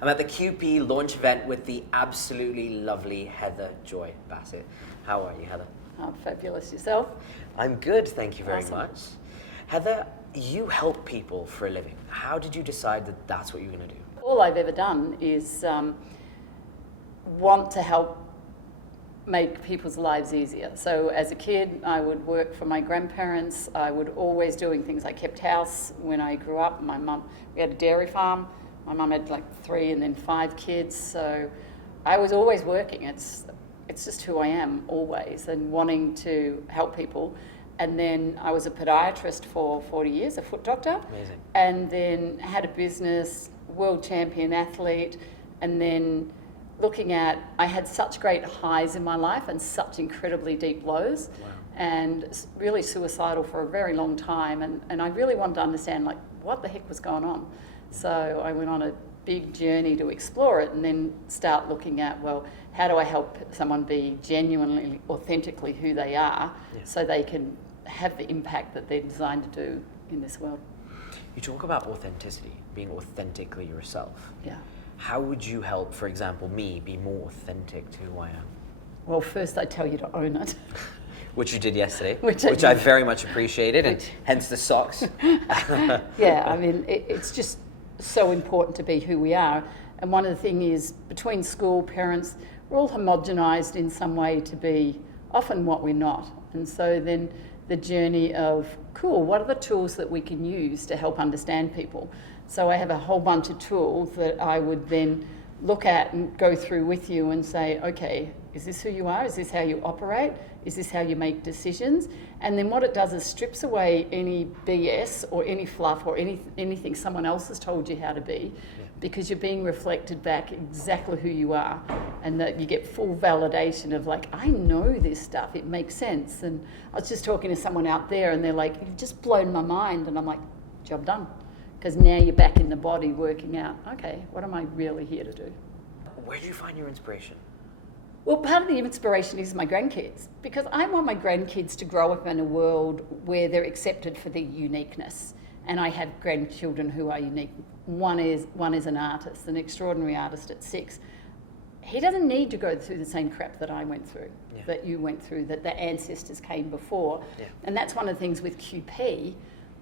I'm at the QP launch event with the absolutely lovely Heather Joy Bassett. How are you, Heather? Oh, fabulous. Yourself? I'm good, thank you very Awesome. much. Heather, you help people for a living. How did you decide that that's what you're going to do? All I've ever done is want to help make people's lives easier. So as a kid, I would work for my grandparents. I would always doing things. I kept house when I grew up. My mum, we had a dairy farm. My mum had like 3 and then 5 kids. So I was always working. It's just who I am always, and wanting to help people. And then I was a podiatrist for 40 years, a foot doctor. Amazing. And then had a business, world champion athlete, and then looking at, I had such great highs in my life and such incredibly deep lows. Wow. And really suicidal for a very long time. And I really wanted to understand, like, what the heck was going on. So I went on a big journey to explore it and then start looking at, well, how do I help someone be genuinely, authentically who they are, so they can have the impact that they're designed to do in this world. You talk about authenticity, being authentically yourself. Yeah. How would you help, for example, me be more authentic to who I am? Well, first I tell you to own it. Which you did yesterday, Which I very much appreciated, and hence the socks. Yeah, I mean, it's just so important to be who we are. And one of the things is, between school, parents, we're all homogenized in some way to be often what we're not. And so then the journey of, cool, what are the tools that we can use to help understand people? So I have a whole bunch of tools that I would then look at and go through with you and say, okay, is this who you are? Is this how you operate? Is this how you make decisions? And then what it does is strips away any BS or any fluff or anything someone else has told you how to be, because you're being reflected back exactly who you are, and that you get full validation of, like, I know this stuff, it makes sense. And I was just talking to someone out there and they're like, you've just blown my mind. And I'm like, job done. Because now you're back in the body working out, okay, what am I really here to do? Where do you find your inspiration? Well, part of the inspiration is my grandkids, because I want my grandkids to grow up in a world where they're accepted for their uniqueness. And I have grandchildren who are unique. One is an artist, an extraordinary artist at 6. He doesn't need to go through the same crap that I went through, that you went through, that the ancestors came before. Yeah. And that's one of the things with QP.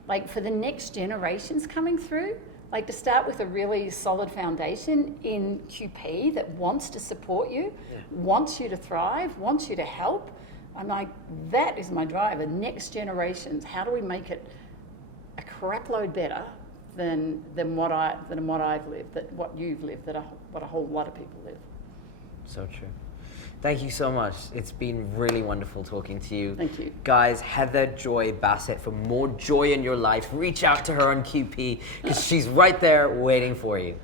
Like, for the next generations coming through, like, to start with a really solid foundation in QP that wants to support you, wants you to thrive, wants you to help. I'm like, that is my driver. Next generations, how do we make it a crap load better than what I've lived, that what you've lived, what a whole lot of people live. So true. Thank you so much. It's been really wonderful talking to you. Thank you. Guys, Heather Joy Bassett, for more joy in your life, reach out to her on QP, because she's right there waiting for you.